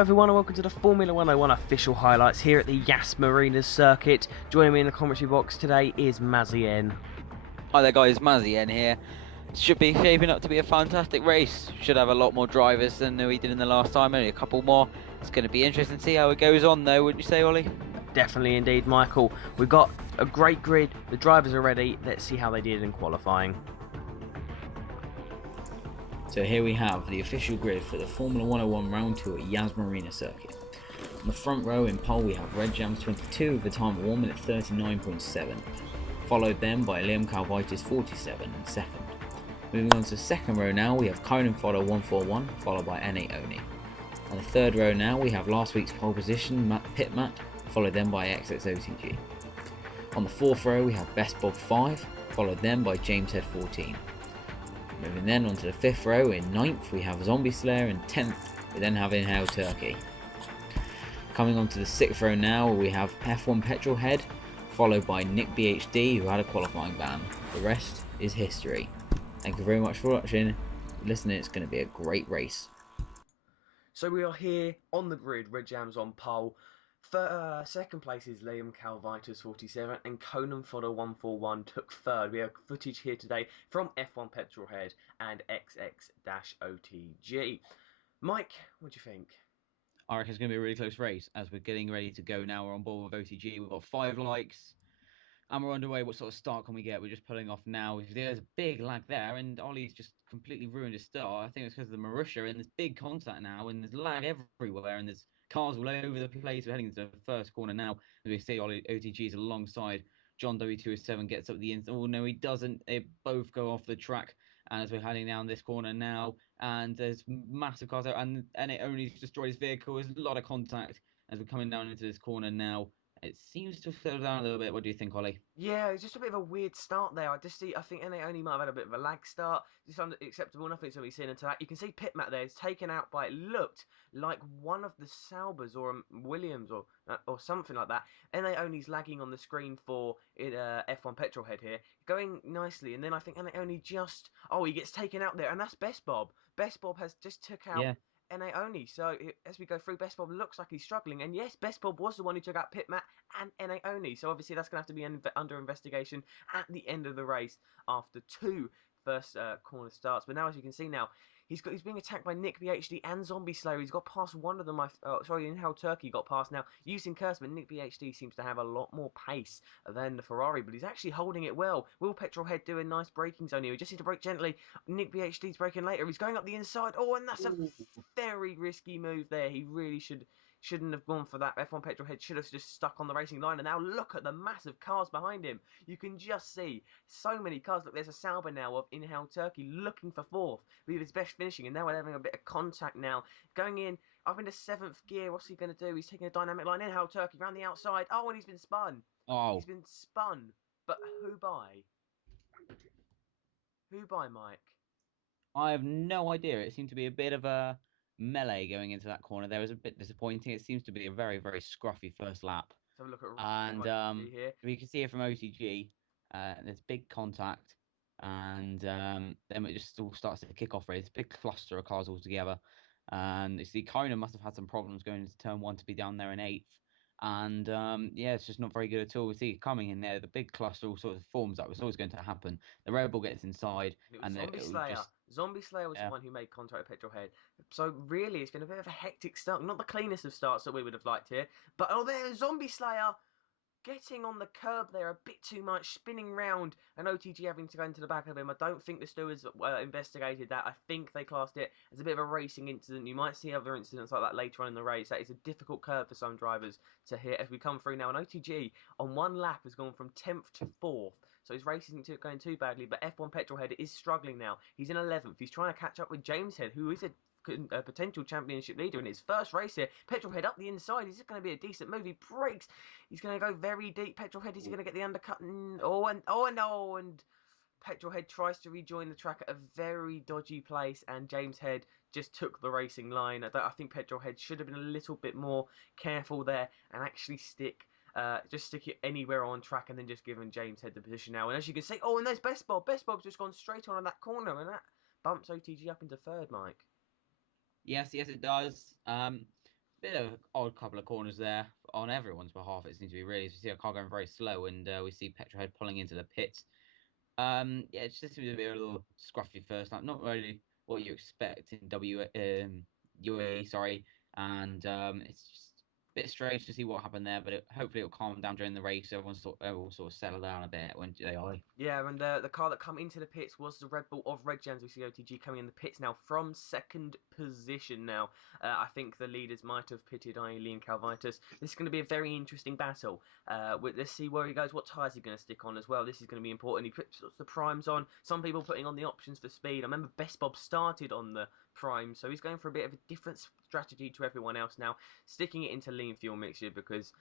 Hello everyone and welcome to the Formula 101 official highlights here at the Yas Marina Circuit. Joining me in the commentary box today is Mazien. Hi there guys, Mazien here. Should be shaping up to be a fantastic race. Should have a lot more drivers than we did in the last time, only a couple more. It's going to be interesting to see how it goes on though, wouldn't you say, Ollie? Definitely indeed, Michael. We've got a great grid, the drivers are ready, let's see how they did in qualifying. So here we have the official grid for the Formula 101 Round 2 at Yas Marina Circuit. On the front row in pole we have Red Jams 22 with a time of 1 minute 39.7, followed then by Liam Calvitis 47 in second. Moving on to the second row now we have Conan Fodder 141 followed by N8 Oni. On the third row now we have last week's pole position Pit Matt followed then by OTG. On the fourth row we have Best Bob 5 followed then by James Head 14. Moving then on to the fifth row, in ninth we have Zombie Slayer, and 10th we then have Inhale Turkey. Coming on to the sixth row now, we have F1 Petrolhead, followed by Nick BHD, who had a qualifying ban. The rest is history. Thank you very much for watching. Listening, it's going to be a great race. So we are here on the grid, Red Jams on pole. Second place is Liam Calvitis 47 and Conan Fodder 141 took third. We have footage here today from F1 Petrolhead and XX-OTG. Mike, what do you think? I reckon it's going to be a really close race as we're getting ready to go now. We're on board with OTG. We've got 5 likes and we're underway. What sort of start can we get? We're just pulling off now. There's a big lag there and Ollie's just completely ruined his start. I think it's because of the Marussia and there's big contact now and there's lag everywhere and there's cars all over the place. We're heading into the first corner now. As we see, OTG is alongside John W207 gets up the inside. Oh no, he doesn't. They both go off the track. And as we're heading down this corner now, and there's massive cars out, and it only destroyed his vehicle. There's a lot of contact as we're coming down into this corner now. It seems to have settled down a little bit. What do you think, Ollie? Yeah, it's just a bit of a weird start there. I think NA only might have had a bit of a lag start. Just unacceptable. Nothing's going to be seen into that. You can see Pit Matt there is taken out by, it looked like one of the Saubers or Williams or something like that. NA only's lagging on the screen for F1 Petrolhead here, going nicely. And then I think NA only he gets taken out there, and that's Best Bob. Best Bob has just took out. Yeah. NA only. So as we go through, Best Bob looks like he's struggling. And yes, Best Bob was the one who took out Pit Matt and NA only. So obviously that's going to have to be under investigation at the end of the race after 2 first corner starts. But now, as you can see now, he's being attacked by Nick BHD and Zombie Slayer. He's got past one of them. Inhale Turkey got past now. Using Curse, but Nick BHD seems to have a lot more pace than the Ferrari, but he's actually holding it well. Will Petrolhead do a nice braking zone here? He just needs to brake gently. Nick BHD's braking later. He's going up the inside. Oh, and that's a very risky move there. He really shouldn't have gone for that. F1 Petrolhead should have just stuck on the racing line. And now look at the massive cars behind him. You can just see so many cars. Look, there's a Sauber now of Inhale Turkey looking for 4th with his best finishing. And now we're having a bit of contact now. Going in up into 7th gear. What's he going to do? He's taking a dynamic line. Inhale Turkey around the outside. Oh, and he's been spun. Oh. He's been spun. But who by? Who by, Mike? I have no idea. It seemed to be a bit of a melee going into that corner. There was a bit disappointing. It seems to be a very, very scruffy first lap. Let's have a look at And here. we can see it from OTG. There's big contact, and then it just all starts to kick off. Really, it's a big cluster of cars all together. And you see, Kona must have had some problems going into turn 1 to be down there in 8th. And yeah, it's just not very good at all. We see it coming in there. The big cluster all sort of forms up. It's always going to happen. The Red Bull gets inside, And it was Zombie Slayer. Zombie Slayer was the one who made contact with Petrolhead. So really, it's been a bit of a hectic start. Not the cleanest of starts that we would have liked here. But there's Zombie Slayer getting on the curb there a bit too much, spinning round, and OTG having to go into the back of him. I don't think the stewards investigated that. I think they classed it as a bit of a racing incident. You might see other incidents like that later on in the race. That is a difficult curve for some drivers to hit as we come through now. And OTG on one lap has gone from 10th to 4th. So his race isn't going too badly, but F1 Petrolhead is struggling now. He's in 11th. He's trying to catch up with James Head, who is a potential championship leader in his first race here. Petrolhead up the inside. Is this going to be a decent move? He breaks. He's going to go very deep. Petrolhead is going to get the undercut. And Petrolhead tries to rejoin the track at a very dodgy place, and James Head just took the racing line. I think Petrolhead should have been a little bit more careful there and actually stick it anywhere on track and then just giving James Head the position now. And as you can see, and there's Best Bob. Best Bob's just gone straight on that corner, and that bumps OTG up into 3rd, Mike. Yes, it does. bit of odd couple of corners there on everyone's behalf. It seems to be really. As we see our car going very slow, and we see Petrolhead pulling into the pits. Yeah, it just seems to be a little scruffy first lap. Not really what you expect in UAE, sorry. And it's just a bit strange to see what happened there, but hopefully it'll calm down during the race. Everyone sort of settle down a bit when they are. Yeah, and the car that come into the pits was the Red Bull of Red Jams. We see OTG coming in the pits now from second position. Now, I think the leaders might have pitted, i.e. Lee and Calvitus. This is going to be a very interesting battle. Let's see where he goes. What tyres he going to stick on as well. This is going to be important. He puts the primes on. Some people putting on the options for speed. I remember Best Bob started on the prime, so he's going for a bit of a different strategy to everyone else now, sticking it into lean fuel mixture because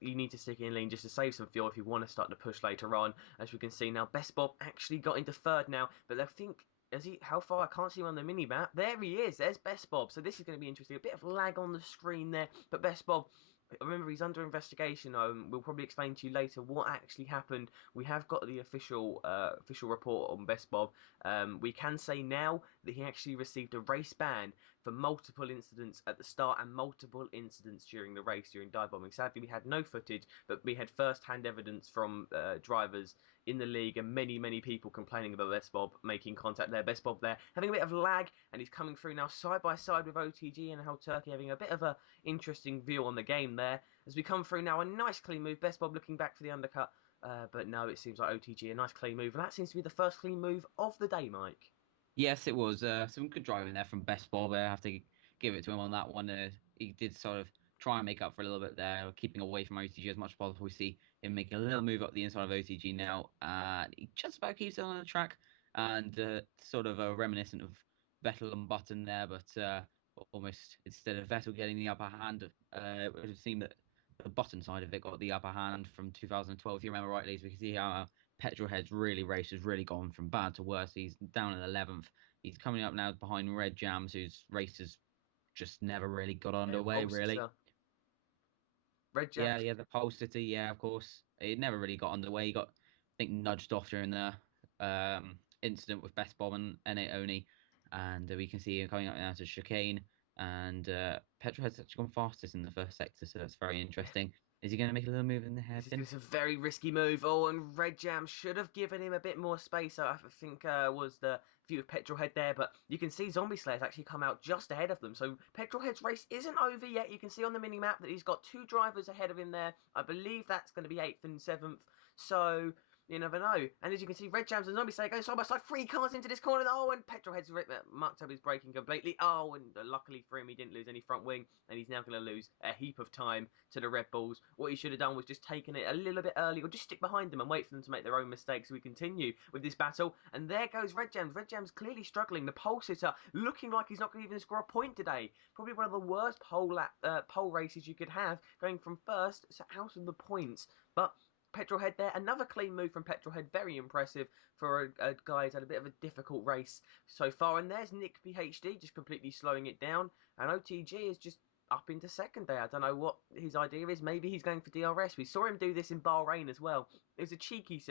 you need to stick in lean just to save some fuel if you want to start to push later on. As we can see now, Best Bob actually got into third now, but I think is he how far? I can't see him on the mini map. There he is. There's Best Bob. So this is going to be interesting. A bit of lag on the screen there, but Best Bob. Remember, he's under investigation. We'll probably explain to you later what actually happened. We have got the official report on Best Bob. We can say now that he actually received a race ban for multiple incidents at the start and multiple incidents during the race during dive bombing. Sadly, we had no footage, but we had first-hand evidence from drivers in the league and many people complaining about Best Bob making contact there. Best Bob there having a bit of lag, and he's coming through now side by side with OTG and How Turkey having a bit of a interesting view on the game there. As we come through now, a nice clean move. Best Bob looking back for the undercut. But no, it seems like OTG, a nice clean move. And that seems to be the first clean move of the day, Mike. Yes, it was some good driving there from Best Bob. I have to give it to him on that one. He did sort of try and make up for a little bit there, keeping away from OTG as much as possible. We see him making a little move up the inside of OTG now, and he just about keeps it on the track, and sort of reminiscent of Vettel and Button there, but almost instead of Vettel getting the upper hand, it would seem that the Button side of it got the upper hand from 2012. If you remember rightly, so we can see how Petrolhead's race has really gone from bad to worse. He's down in 11th. He's coming up now behind Red Jams, whose race has just never really got Yeah, underway, Pole really. Sitter. Red Yeah, Jams. yeah, the Pole City, yeah, of course. It never really got underway. He got, I think, nudged off during the incident with Best Bob and N8 Oni. And we can see him coming up now to chicane. And Petrolhead's actually gone fastest in the first sector, so that's very Yeah. interesting. Is he going to make a little move in the This is going hairpin? to be a very risky move. Oh, and Red Jam should have given him a bit more space. I think was the view of Petrolhead there, but you can see Zombie Slayer's actually come out just ahead of them. So Petrolhead's race isn't over yet. You can see on the mini map that he's got two drivers ahead of him there. I believe that's going to be eighth and seventh. So you never know. And as you can see, Red Jams and Zombie Slayer going side by side. Three cars into this corner. Oh, and Petrolhead's mucked up his braking completely. Oh, and luckily for him, he didn't lose any front wing, and he's now going to lose a heap of time to the Red Bulls. What he should have done was just taken it a little bit early, or just stick behind them and wait for them to make their own mistakes. So we continue with this battle, and there goes Red Jams. Red Jams clearly struggling. The pole sitter looking like he's not going to even score a point today. Probably one of the worst pole races you could have, going from first so out of the points. But Petrolhead there, another clean move from Petrolhead, very impressive for a guy who's had a bit of a difficult race so far. And there's Nick PhD just completely slowing it down, and OTG is just up into second there. I don't know what his idea is. Maybe he's going for DRS. We saw him do this in Bahrain as well. It was a cheeky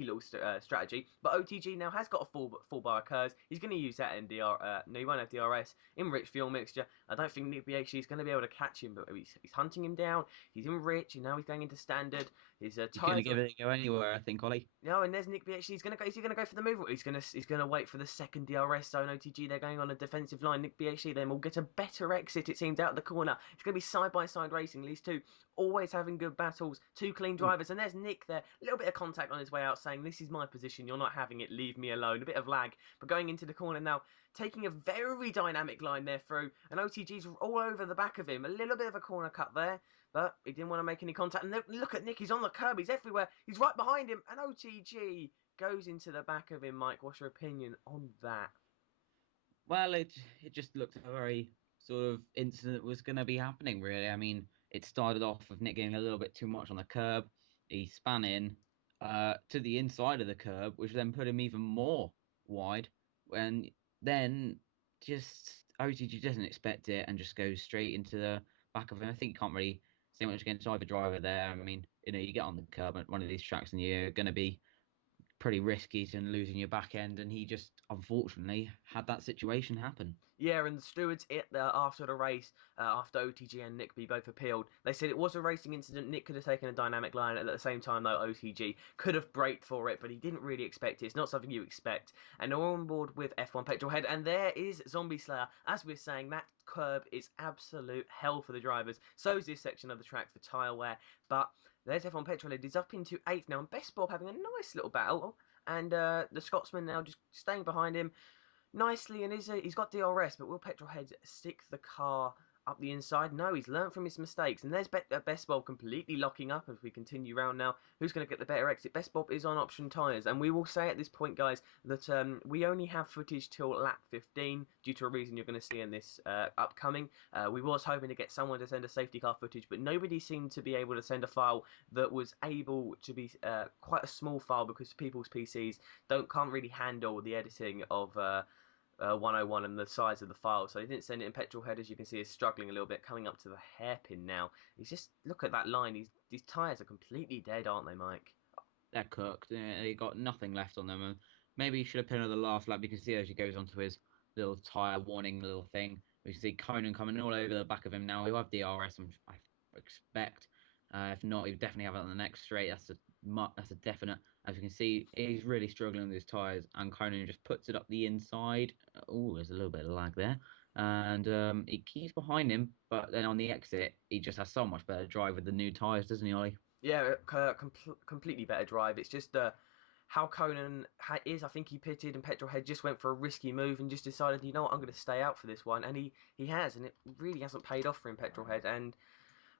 little strategy. But OTG now has got a full bar of curves. He's going to use that in no, he won't have DRS in rich fuel mixture. I don't think Nick BHG is going to be able to catch him, but he's hunting him down. He's in rich, and now he's going into standard. His He's going to tyres give are. it a go anywhere, I think, Ollie. No, and there's Nick BHD. He's gonna go. Is he gonna go for the move? Or he's gonna wait for the second DRS zone. OTG. They're going on a defensive line. Nick BHD then will get a better exit. It seems out of the corner. It's gonna be side by side racing. These two always having good battles. Two clean drivers. And there's Nick there. A little bit of contact on his way out, saying, "This is my position. You're not having it. Leave me alone." A bit of lag, but going into the corner now, taking a very dynamic line there through. And OTG's all over the back of him. A little bit of a corner cut there. But he didn't want to make any contact. And look at Nick, he's on the curb, he's everywhere. He's right behind him. And OTG goes into the back of him. Mike, what's your opinion on that? Well, it just looked a very sort of incident was going to be happening, really. I mean, it started off with Nick getting a little bit too much on the curb. He span in to the inside of the curb, which then put him even more wide. And then just OTG doesn't expect it and just goes straight into the back of him. I think you can't really say much against either driver there. I mean, you get on the curb at one of these tracks and you're going to be pretty risky to losing your back end, and he just unfortunately had that situation happen. Yeah, and the stewards after the race, after OTG and Nick B both appealed, they said it was a racing incident. Nick could have taken a dynamic line, and at the same time, though, OTG could have braked for it, but he didn't really expect it. It's not something you expect. And they're on board with F1 Petrolhead, and there is Zombie Slayer. As we're saying, that curb is absolute hell for the drivers. So is this section of the track for tyre wear, but there's F1 Petrolhead. He's up into 8th now, and Best Bob having a nice little battle, and the Scotsman now just staying behind him nicely, and he's got DRS, but will Petrolhead stick the car up the inside? No, he's learned from his mistakes, and there's Best Bob completely locking up as we continue round now. Who's going to get the better exit? Best Bob is on option tyres, and we will say at this point, guys, that we only have footage till lap 15 due to a reason you're going to see in this upcoming. We was hoping to get someone to send a safety car footage, but nobody seemed to be able to send a file that was able to be quite a small file, because people's PCs can't really handle the editing of 101 and the size of the file, so he didn't send it in. Petrolhead, as you can see, is struggling a little bit, coming up to the hairpin now. He's just, look at that line, these tyres are completely dead, aren't they, Mike? They're cooked. They got nothing left on them. And maybe he should have put another last lap. You can see as he goes onto his little tyre warning little thing. We can see Conan coming all over the back of him now. He'll have DRS, I expect. If not, he'll definitely have it on the next straight. That's a definite. As you can see, he's really struggling with his tyres, and Conan just puts it up the inside. Oh, there's a little bit of lag there. And he keeps behind him, but then on the exit, he just has so much better drive with the new tyres, doesn't he, Ollie? Yeah, completely better drive. It's just how Conan is. I think he pitted, and Petrolhead just went for a risky move and just decided, you know what, I'm going to stay out for this one, and he has, and it really hasn't paid off for him, Petrolhead. And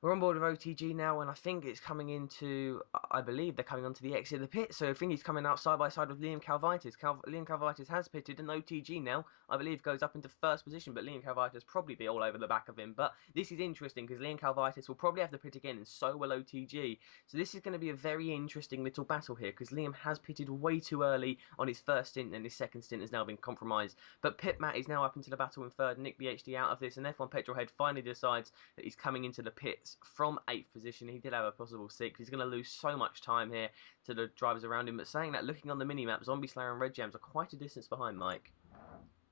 we're on board with OTG now, and I think it's coming into, I believe they're coming onto the exit of the pit, so I think he's coming out side by side with Liam Calvitis. Liam Calvitis has pitted, and OTG now, I believe, goes up into first position, but Liam Calvitis probably be all over the back of him. But this is interesting, because Liam Calvitis will probably have to pit again, and so will OTG. So this is going to be a very interesting little battle here, because Liam has pitted way too early on his first stint, and his second stint has now been compromised. But Pit Matt is now up into the battle in third, Nick BHD out of this, and F1 Petrolhead finally decides that he's coming into the pits from 8th position. He did have a possible 6th. He's going to lose so much time here to the drivers around him. But saying that, looking on the mini-map, Zombie Slayer and Red Jams are quite a distance behind, Mike.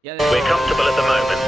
Yeah, we're comfortable at the moment.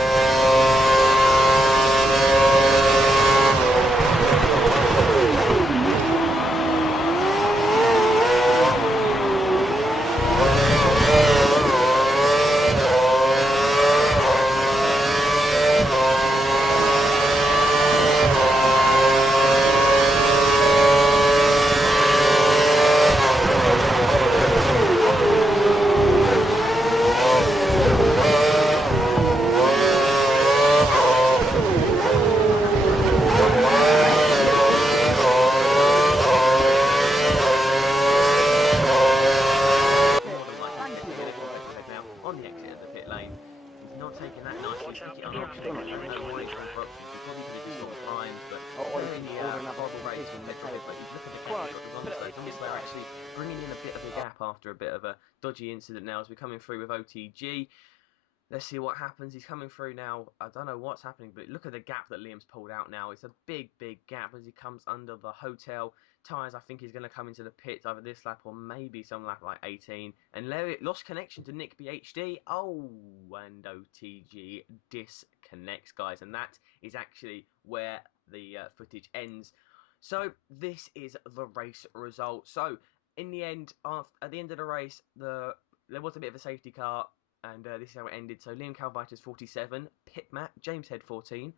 On the exit of the pit lane, he's not taking that nicely. Pick it on option. I don't know why he's gone for options. He probably could have just gone fine, but very horrible race from Metrohead. But you look at the gap, Zombie Slayer actually bringing in a bit of a gap after a bit of a dodgy incident now as we're coming through with OTG. Let's see what happens. He's coming through now. I don't know what's happening, but look at the gap that Liam's pulled out now. It's a big, big gap as he comes under the hotel. Tyres, I think he's going to come into the pits either this lap or maybe some lap like 18. And Larry lost connection to Nick BHD. Oh, and OTG disconnects, guys. And that is actually where the footage ends. So this is the race result. So in the end, at the end of the race, there was a bit of a safety car. And this is how it ended. So Liam Calvitis 47, Pit Matt, James Head 14.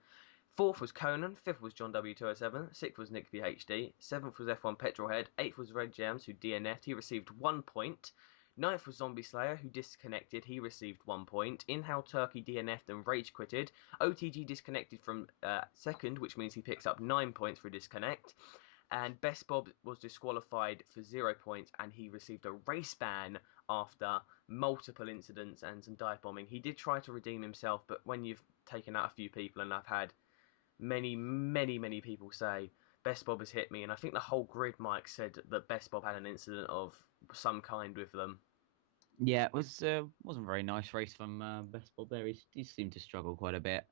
4th was Conan, 5th was John W207, 6th was Nick BHD, 7th was F1 Petrolhead, 8th was Red Jams, who DNF'd, he received 1 point. 9th was Zombie Slayer, who disconnected, he received 1 point. Inhale Turkey DNF'd and rage quitted. OTG disconnected from 2nd, which means he picks up 9 points for a disconnect. And Best Bob was disqualified for 0 points, and he received a race ban after multiple incidents and some dive bombing. He did try to redeem himself, but when you've taken out a few people, and I've had many people say Best Bob has hit me, and I think the whole grid, Mike, said that Best Bob had an incident of some kind with them. Yeah, it wasn't a very nice race from Best Bob there. He seemed to struggle quite a bit.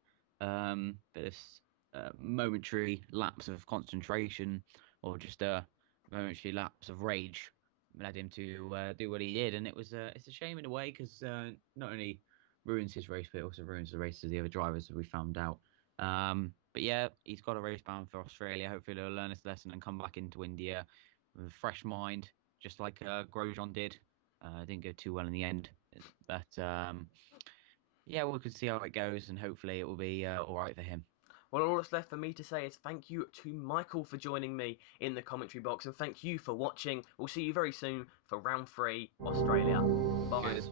This momentary lapse of concentration, or just a momentary lapse of rage, led him to do what he did, and it's a shame in a way because not only ruins his race, but it also ruins the races of the other drivers, as we found out. But yeah, he's got a race bound for Australia. Hopefully, he'll learn his lesson and come back into India with a fresh mind, just like Grosjean did. Didn't go too well in the end, but yeah, we could see how it goes, and hopefully, it will be all right for him. Well, all that's left for me to say is thank you to Michael for joining me in the commentary box, and thank you for watching. We'll see you very soon for round 3, Australia. Bye. Cheers.